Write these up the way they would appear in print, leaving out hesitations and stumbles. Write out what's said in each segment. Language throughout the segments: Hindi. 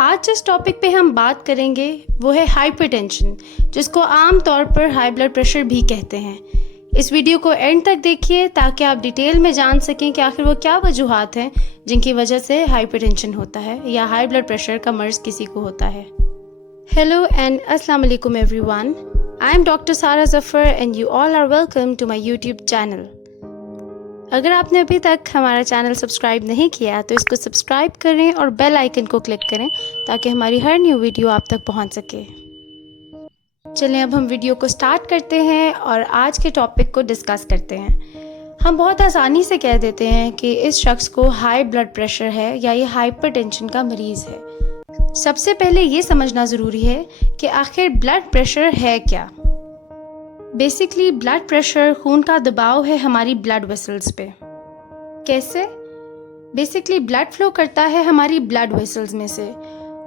आज जिस टॉपिक पे हम बात करेंगे वो है हाइपरटेंशन, जिसको आम तौर पर हाई ब्लड प्रेशर भी कहते हैं। इस वीडियो को एंड तक देखिए ताकि आप डिटेल में जान सकें कि आखिर वो क्या वजूहात हैं जिनकी वजह से हाइपरटेंशन होता है या हाई ब्लड प्रेशर का मर्ज किसी को होता है। हेलो एंड अस्सलाम वालेकुम everyone, I am doctor Sara Zafar and you all are welcome to my YouTube channel. अगर आपने अभी तक हमारा चैनल सब्सक्राइब नहीं किया तो इसको सब्सक्राइब करें और बेल आइकन को क्लिक करें ताकि हमारी हर न्यू वीडियो आप तक पहुंच सके। चलें अब हम वीडियो को स्टार्ट करते हैं और आज के टॉपिक को डिस्कस करते हैं। हम बहुत आसानी से कह देते हैं कि इस शख्स को हाई ब्लड प्रेशर है या ये हाइपरटेंशन का मरीज़ है। सबसे पहले ये समझना ज़रूरी है कि आखिर ब्लड प्रेशर है क्या। बेसिकली ब्लड प्रेशर खून का दबाव है हमारी ब्लड वेसल्स पे। कैसे? बेसिकली ब्लड फ्लो करता है हमारी ब्लड वेसल्स में से।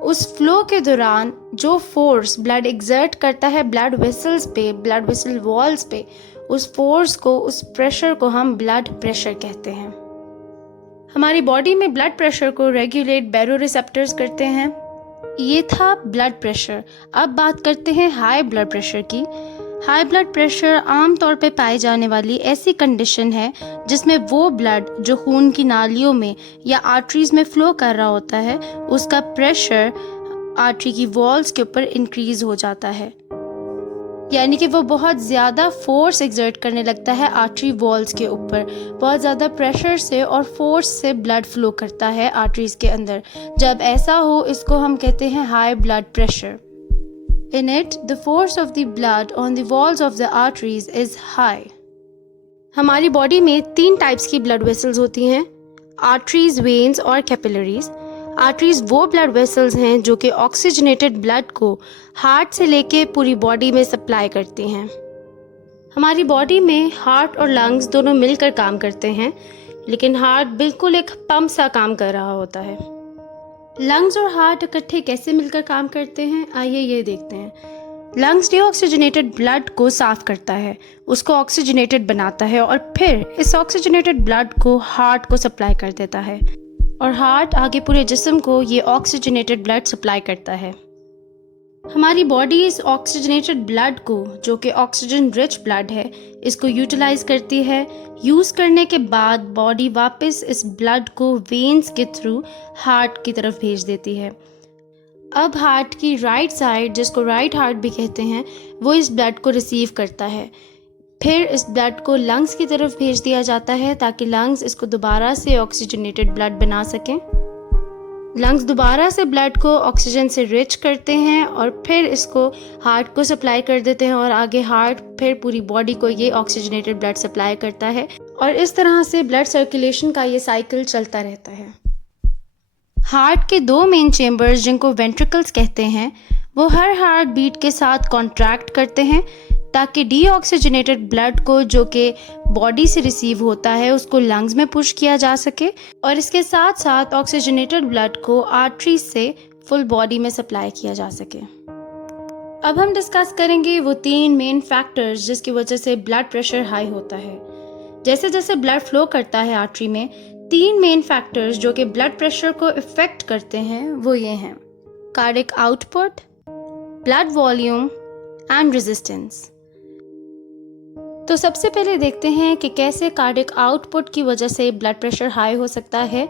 उस फ्लो के दौरान जो फोर्स ब्लड एग्जर्ट करता है ब्लड वेसल्स पे, ब्लड वेसल वॉल्स पे, उस फोर्स को, उस प्रेशर को हम ब्लड प्रेशर कहते हैं। हमारी बॉडी में ब्लड प्रेशर को रेगुलेट बैरोरिसेप्टर्स करते हैं। ये था ब्लड प्रेशर। अब बात करते हैं हाई ब्लड प्रेशर की। हाई ब्लड प्रेशर आमतौर पे पाई जाने वाली ऐसी कंडीशन है जिसमें वो ब्लड जो खून की नालियों में या आर्टरीज में फ्लो कर रहा होता है उसका प्रेशर आर्टरी की वॉल्स के ऊपर इंक्रीज हो जाता है, यानी कि वो बहुत ज़्यादा फोर्स एक्सर्ट करने लगता है आर्टरी वॉल्स के ऊपर। बहुत ज़्यादा प्रेशर से और फोर्स से ब्लड फ्लो करता है आर्टरीज के अंदर। जब ऐसा हो इसको हम कहते हैं high blood pressure. In it, the force of the blood on the walls of the arteries is high. हमारी बॉडी में 3 टाइप्स की ब्लड वेसल्स होती हैं, आर्टरीज, वेन्स और कैपिलरीज। आर्टरीज वो ब्लड वेसल्स हैं जो कि ऑक्सीजनेटेड ब्लड को हार्ट से लेके पूरी बॉडी में सप्लाई करती हैं। हमारी बॉडी में हार्ट और लंग्स दोनों मिलकर काम करते हैं, लेकिन हार्ट बिल्कुल एक पंप सा काम कर रहा होता है। लंग्स और हार्ट इकट्ठे कैसे मिलकर काम करते हैं, आइए ये देखते हैं। लंग्स डीऑक्सीजनेटेड ब्लड को साफ करता है, उसको ऑक्सीजनेटेड बनाता है और फिर इस ऑक्सीजनेटेड ब्लड को हार्ट को सप्लाई कर देता है और हार्ट आगे पूरे जिस्म को ये ऑक्सीजनेटेड ब्लड सप्लाई करता है। हमारी बॉडी इस ऑक्सीजनेटेड ब्लड को, जो कि ऑक्सीजन रिच ब्लड है, इसको यूटिलाइज करती है। यूज़ करने के बाद बॉडी वापस इस ब्लड को वेन्स के थ्रू हार्ट की तरफ भेज देती है। अब हार्ट की राइट साइड, जिसको राइट हार्ट भी कहते हैं, वो इस ब्लड को रिसीव करता है। फिर इस ब्लड को लंग्स की तरफ भेज दिया जाता है ताकि लंग्स इसको दोबारा से ऑक्सीजनेटेड ब्लड बना सकें। लंग्स दोबारा से ब्लड को ऑक्सीजन से रिच करते हैं और फिर इसको हार्ट को सप्लाई कर देते हैं और आगे हार्ट फिर पूरी बॉडी को ये ऑक्सीजनेटेड ब्लड सप्लाई करता है और इस तरह से ब्लड सर्कुलेशन का ये साइकिल चलता रहता है। हार्ट के 2 मेन चेम्बर्स, जिनको वेंट्रिकल्स कहते हैं, वो हर हार्ट बीट के साथ कॉन्ट्रैक्ट करते हैं ताकि डीऑक्सीजनेटेड ब्लड को, जो कि बॉडी से रिसीव होता है, उसको लंग्स में पुश किया जा सके और इसके साथ साथ ऑक्सीजनेटेड ब्लड को आर्टरी से फुल बॉडी में सप्लाई किया जा सके। अब हम डिस्कस करेंगे वो 3 मेन फैक्टर्स जिसकी वजह से ब्लड प्रेशर हाई होता है। जैसे जैसे ब्लड फ्लो करता है आर्टरी में, 3 मेन फैक्टर्स जो कि ब्लड प्रेशर को इफेक्ट करते हैं वो ये हैं: cardiac output, blood volume and resistance. तो सबसे पहले देखते हैं कि कैसे कार्डिक आउटपुट की वजह से ब्लड प्रेशर हाई हो सकता है।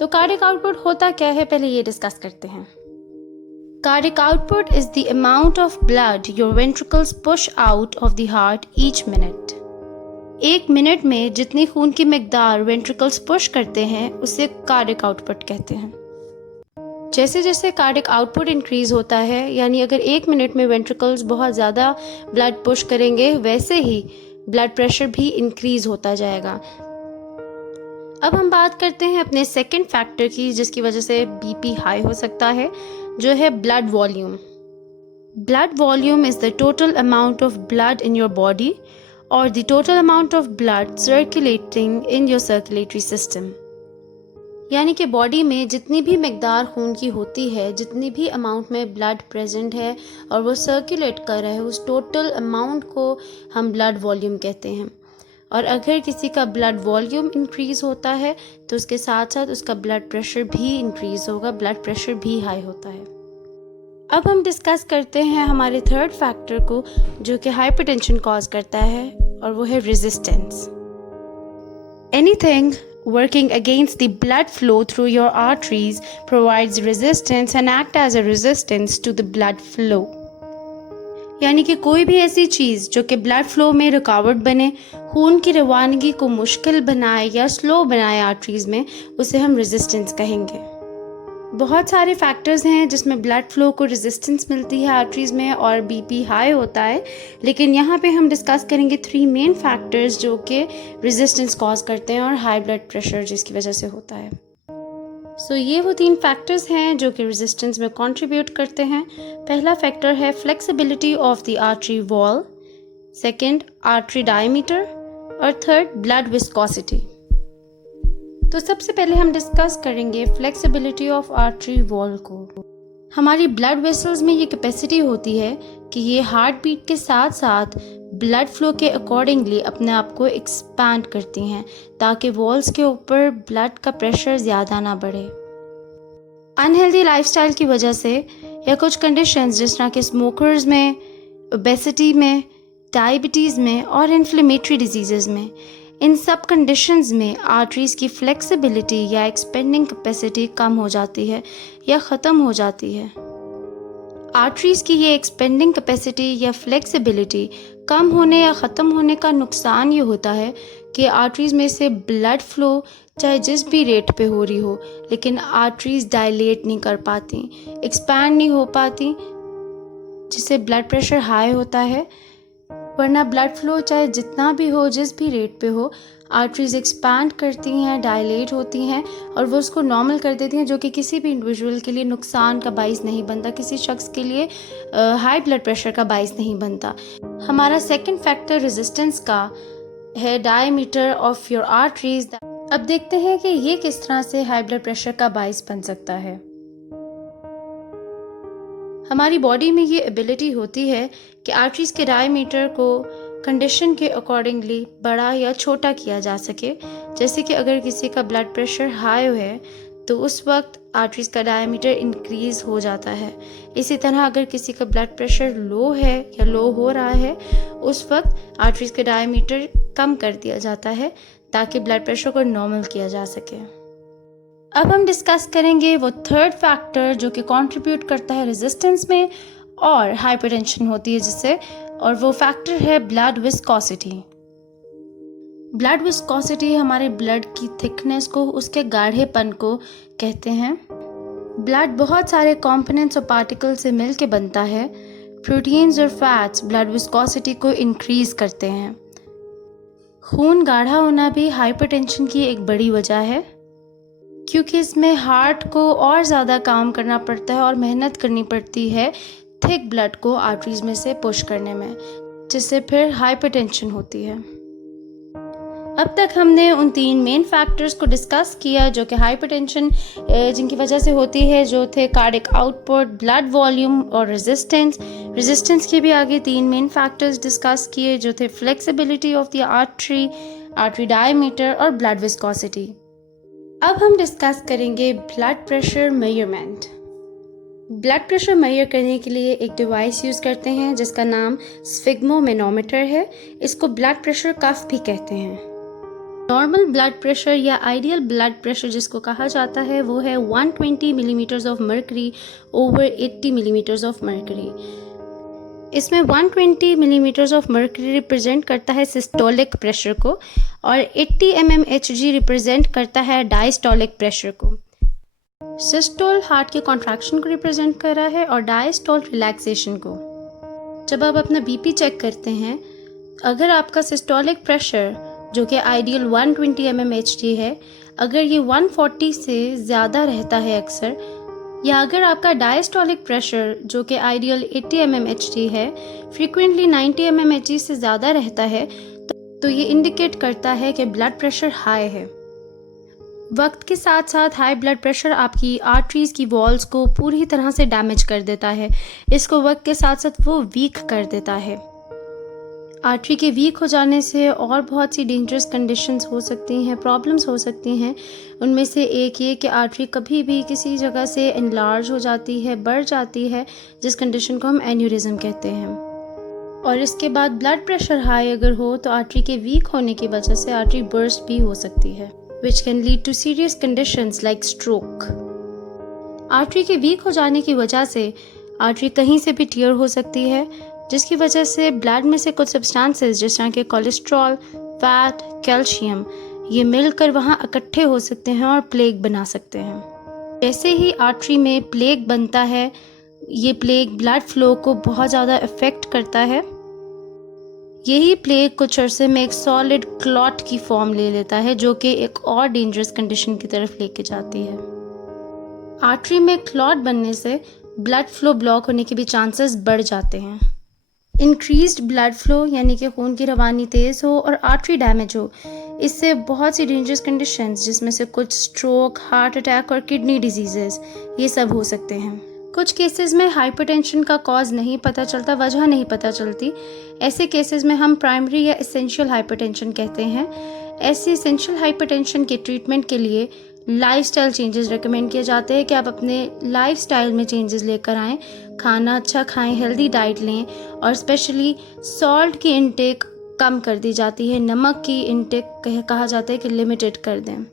तो कार्डिक आउटपुट होता क्या है, पहले ये डिस्कस करते हैं। Cardiac output is the amount of blood your ventricles push out of the heart each minute. 1 minute में जितनी खून की मिकदार वेंट्रिकल्स पुश करते हैं उसे कार्डिक आउटपुट कहते हैं। जैसे जैसे कार्डिक आउटपुट इंक्रीज होता है, यानी अगर 1 मिनट में वेंट्रिकल्स बहुत ज़्यादा ब्लड पुश करेंगे, वैसे ही ब्लड प्रेशर भी इंक्रीज होता जाएगा। अब हम बात करते हैं अपने सेकंड फैक्टर की जिसकी वजह से बीपी हाई हो सकता है, जो है blood volume. Blood volume is the total amount of blood in your body और the total amount of blood circulating in your circulatory system. यानी कि बॉडी में जितनी भी मिकदार खून की होती है, जितनी भी अमाउंट में ब्लड प्रेजेंट है और वो सर्कुलेट कर रहा है, उस टोटल अमाउंट को हम ब्लड वॉल्यूम कहते हैं। और अगर किसी का ब्लड वॉल्यूम इंक्रीज होता है तो उसके साथ साथ उसका ब्लड प्रेशर भी इंक्रीज होगा, ब्लड प्रेशर भी हाई होता है। अब हम डिस्कस करते हैं हमारे थर्ड फैक्टर को जो कि हाइपरटेंशन कॉज करता है, और वो है resistance. Anything working against the blood flow through your arteries provides resistance and act as a resistance to the blood flow। यानी कि कोई भी ऐसी चीज़ जो कि ब्लड फ्लो में रुकावट बने, खून की रवानगी को मुश्किल बनाए या स्लो बनाए आर्टरीज में, उसे हम रेजिस्टेंस कहेंगे। बहुत सारे फैक्टर्स हैं जिसमें ब्लड फ्लो को रेजिस्टेंस मिलती है आर्टरीज में और बीपी हाई होता है, लेकिन यहाँ पे हम डिस्कस करेंगे 3 मेन फैक्टर्स जो कि रेजिस्टेंस कॉज करते हैं और हाई ब्लड प्रेशर जिसकी वजह से होता है। सो ये वो 3 फैक्टर्स हैं जो कि रेजिस्टेंस में कंट्रीब्यूट करते हैं। पहला फैक्टर है flexibility of the artery wall, second artery diameter, और थर्ड ब्लड विस्कोसिटी। तो सबसे पहले हम डिस्कस करेंगे फ्लेक्सिबिलिटी ऑफ आर्टरी वॉल को। हमारी ब्लड वेसल्स में ये कैपेसिटी होती है कि ये हार्ट बीट के साथ साथ ब्लड फ्लो के अकॉर्डिंगली अपने आप को एक्सपैंड करती हैं ताकि वॉल्स के ऊपर ब्लड का प्रेशर ज़्यादा ना बढ़े। अनहेल्दी लाइफस्टाइल की वजह से या कुछ कंडीशंस जिस तरह के स्मोकर्स में, ओबेसिटी में, डायबिटीज़ में और इन्फ्लेमेटरी डिजीज़ में, इन सब कंडीशंस में आर्टरीज़ की फ्लेक्सिबिलिटी या एक्सपेंडिंग कैपेसिटी कम हो जाती है या ख़त्म हो जाती है। आर्टरीज़ की ये एक्सपेंडिंग कैपेसिटी या फ्लेक्सिबिलिटी कम होने या ख़त्म होने का नुकसान ये होता है कि आर्टरीज़ में से ब्लड फ्लो चाहे जिस भी रेट पे हो रही हो, लेकिन आर्टरीज़ डायलेट नहीं कर पाती, एक्सपैंड नहीं हो पाती, जिससे ब्लड प्रेशर हाई होता है। वरना ब्लड फ्लो चाहे जितना भी हो, जिस भी रेट पे हो, आर्टरीज एक्सपैंड करती हैं, डायलेट होती हैं और वो उसको नॉर्मल कर देती हैं, जो कि किसी भी इंडिविजुअल के लिए नुकसान का बाइस नहीं बनता, किसी शख्स के लिए हाई ब्लड प्रेशर का बाइस नहीं बनता। हमारा सेकंड फैक्टर रेजिस्टेंस का है डायमीटर ऑफ योर आर्टरीज। अब देखते हैं कि ये किस तरह से हाई ब्लड प्रेशर का बाइस बन सकता है। हमारी बॉडी में ये एबिलिटी होती है कि आर्टरीज के डायमीटर को कंडीशन के अकॉर्डिंगली बड़ा या छोटा किया जा सके। जैसे कि अगर किसी का ब्लड प्रेशर हाई है तो उस वक्त आर्टरीज का डायमीटर इंक्रीज हो जाता है। इसी तरह अगर किसी का ब्लड प्रेशर लो है या लो हो रहा है, उस वक्त आर्टरीज का डायमीटर कम कर दिया जाता है ताकि ब्लड प्रेशर को नॉर्मल किया जा सके। अब हम डिस्कस करेंगे वो थर्ड फैक्टर जो कि कंट्रीब्यूट करता है रेजिस्टेंस में और हाइपरटेंशन होती है जिससे, और वो फैक्टर है ब्लड विस्कोसिटी। ब्लड विस्कोसिटी हमारे ब्लड की थिकनेस को, उसके गाढ़ेपन को कहते हैं। ब्लड बहुत सारे कंपोनेंट्स और पार्टिकल से मिलके बनता है। प्रोटीन्स और फैट्स ब्लड विस्कोसिटी को इंक्रीज करते हैं। खून गाढ़ा होना भी हाइपरटेंशन की एक बड़ी वजह है, क्योंकि इसमें हार्ट को और ज़्यादा काम करना पड़ता है और मेहनत करनी पड़ती है थिक ब्लड को आर्टरीज में से पुश करने में, जिससे फिर हाइपरटेंशन होती है। अब तक हमने उन 3 मेन फैक्टर्स को डिस्कस किया जो कि हाइपरटेंशन जिनकी वजह से होती है, जो थे कार्डिक आउटपुट, ब्लड वॉल्यूम और रेजिस्टेंस। रेजिस्टेंस के भी आगे 3 मेन फैक्टर्स डिस्कस किए जो थे flexibility of the artery, artery diameter और ब्लड विस्कोसिटी। अब हम डिस्कस करेंगे blood pressure measurement. Blood pressure measure करने के लिए एक डिवाइस यूज़ करते हैं जिसका नाम स्फिग्मोमेनोमीटर है। इसको ब्लड प्रेशर कफ भी कहते हैं। नॉर्मल ब्लड प्रेशर या आइडियल ब्लड प्रेशर जिसको कहा जाता है वो है 120 millimetres of mercury over 80 millimetres of mercury. इसमें 120 मिलीमीटर्स ऑफ मर्करी रिप्रेजेंट करता है सिस्टोलिक प्रेशर को और 80 mmHg रिप्रेजेंट करता है डायस्टोलिक प्रेशर को। सिस्टोल हार्ट के कॉन्ट्रैक्शन को रिप्रेजेंट कर रहा है और डायस्टोल रिलैक्सेशन को। जब आप अपना बीपी चेक करते हैं, अगर आपका सिस्टोलिक प्रेशर जो कि आइडियल 120 mmHg है, अगर ये 140 से ज़्यादा रहता है अक्सर, या अगर आपका डायस्टोलिक प्रेशर जो कि आइडियल 80 mmHg है फ्रीक्वेंटली 90 mmHg से ज़्यादा रहता है, तो ये इंडिकेट करता है कि ब्लड प्रेशर हाई है। वक्त के साथ साथ हाई ब्लड प्रेशर आपकी आर्टरीज की वॉल्स को पूरी तरह से डैमेज कर देता है। इसको वक्त के साथ साथ वो वीक कर देता है। आर्टरी के वीक हो जाने से और बहुत सी डेंजरस कंडीशंस हो सकती हैं, प्रॉब्लम्स हो सकती हैं। उनमें से एक ये कि आर्टरी कभी भी किसी जगह से एनलार्ज हो जाती है, बढ़ जाती है, जिस कंडीशन को हम एन्यूरिज्म कहते हैं। और इसके बाद ब्लड प्रेशर हाई अगर हो तो आर्टरी के वीक होने की वजह से आर्टरी बर्स्ट भी हो सकती है, which can lead to serious conditions like stroke. Artery के वीक हो जाने की वजह से आर्टरी कहीं से भी टियर हो सकती है, जिसकी वजह से ब्लड में से कुछ सब्सटेंसेस जिस तरह के कोलेस्ट्रॉल, फैट, कैल्शियम ये मिलकर वहाँ इकट्ठे हो सकते हैं और प्लेग बना सकते हैं। जैसे ही आर्टरी में प्लेग बनता है, ये प्लेग ब्लड फ्लो को बहुत ज़्यादा इफ़ेक्ट करता है। यही प्लेग कुछ अरसे में एक सॉलिड क्लॉट की फॉर्म ले लेता है, जो कि एक और डेंजरस कंडीशन की तरफ लेके जाती है। आर्टरी में क्लॉट बनने से ब्लड फ्लो ब्लॉक होने के भी चांसेस बढ़ जाते हैं। इंक्रीज्ड ब्लड फ्लो यानी कि खून की रवानी तेज़ हो और आर्टरी डैमेज हो, इससे बहुत सी डेंजरस कंडीशंस जिसमें से कुछ स्ट्रोक, हार्ट अटैक और किडनी डिजीजेस ये सब हो सकते हैं। कुछ केसेस में हाइपरटेंशन का कॉज नहीं पता चलता, वजह नहीं पता चलती। ऐसे केसेस में हम प्राइमरी या एसेंशियल हाइपरटेंशन कहते हैं। ऐसे एसेंशियल हाइपरटेंशन के ट्रीटमेंट के लिए लाइफस्टाइल चेंजेस रेकमेंड किए जाते हैं कि आप अपने लाइफस्टाइल में चेंजेस लेकर आएँ, खाना अच्छा खाएं, हेल्दी डाइट लें और स्पेशली सॉल्ट की इनटेक कम कर दी जाती है। नमक की इनटेक कहा जाता है कि लिमिटेड कर दें।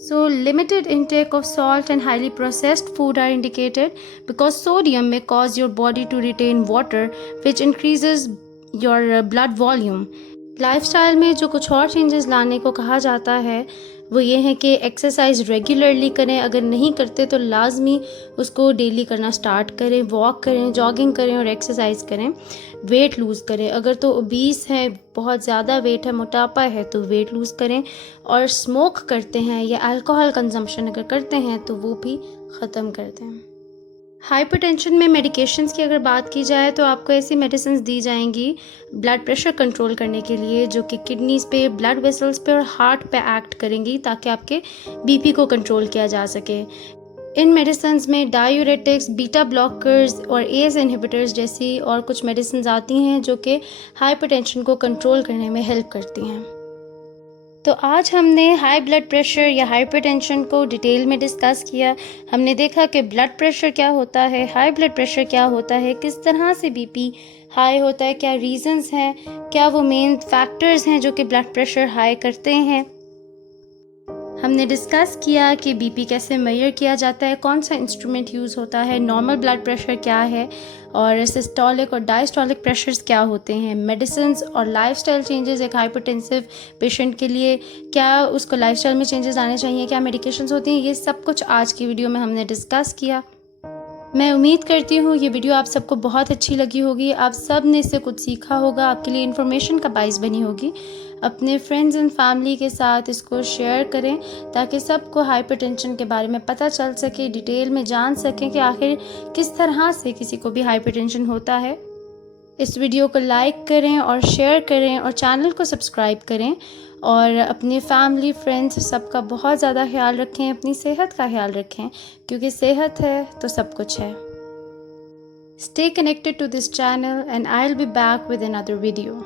So limited intake of salt and highly processed food are indicated because sodium may cause your body to retain water, which increases your blood volume. Lifestyle में जो कुछ और चेंजेस लाने को कहा जाता है वो ये है कि एक्सरसाइज रेगुलरली करें, अगर नहीं करते तो लाजमी उसको डेली करना स्टार्ट करें, वॉक करें, जॉगिंग करें और एक्सरसाइज करें। वेट लूज़ करें, अगर तो ओबीस है, बहुत ज़्यादा वेट है, मोटापा है तो वेट लूज़ करें। और स्मोक करते हैं या अल्कोहल कंजम्पशन अगर करते हैं तो वो भी ख़त्म कर दें। हाइपरटेंशन में मेडिकेशंस की अगर बात की जाए तो आपको ऐसी मेडिसिन्स दी जाएंगी ब्लड प्रेशर कंट्रोल करने के लिए जो कि किडनीज़ पे, ब्लड वेसल्स पे और हार्ट पे एक्ट करेंगी ताकि आपके बीपी को कंट्रोल किया जा सके। इन मेडिसिन्स में डायूरेटिक्स, बीटा ब्लॉकर्स और एस इनहिबिटर्स जैसी और कुछ मेडिसिन्स आती हैं जो कि हाइपरटेंशन को कंट्रोल करने में हेल्प करती हैं। तो आज हमने हाई ब्लड प्रेशर या हाइपरटेंशन को डिटेल में डिस्कस किया। हमने देखा कि ब्लड प्रेशर क्या होता है, हाई ब्लड प्रेशर क्या होता है, किस तरह से बीपी हाई होता है, क्या रीजंस हैं, क्या वो मेन फैक्टर्स हैं जो कि ब्लड प्रेशर हाई करते हैं। हमने डिस्कस किया कि बीपी कैसे मेजर किया जाता है, कौन सा इंस्ट्रूमेंट यूज़ होता है, नॉर्मल ब्लड प्रेशर क्या है और सिस्टोलिक और डायस्टोलिक प्रेशर्स क्या होते हैं, मेडिसिन्स और लाइफस्टाइल चेंजेस एक हाइपरटेंसिव पेशेंट के लिए क्या उसको लाइफस्टाइल में चेंजेस आने चाहिए, क्या मेडिकेशंस होती हैं, ये सब कुछ आज की वीडियो में हमने डिस्कस किया। मैं उम्मीद करती हूँ ये वीडियो आप सबको बहुत अच्छी लगी होगी, आप सब ने इससे कुछ सीखा होगा, आपके लिए इन्फॉर्मेशन का बाइस बनी होगी। अपने फ्रेंड्स एंड फैमिली के साथ इसको शेयर करें ताकि सबको हाइपरटेंशन के बारे में पता चल सके, डिटेल में जान सकें कि आखिर किस तरह से किसी को भी हाइपरटेंशन होता है। इस वीडियो को लाइक करें और शेयर करें और चैनल को सब्सक्राइब करें और अपने फैमिली, फ्रेंड्स सबका बहुत ज़्यादा ख्याल रखें, अपनी सेहत का ख्याल रखें क्योंकि सेहत है तो सब कुछ है। Stay connected to this channel and I'll be back with another video.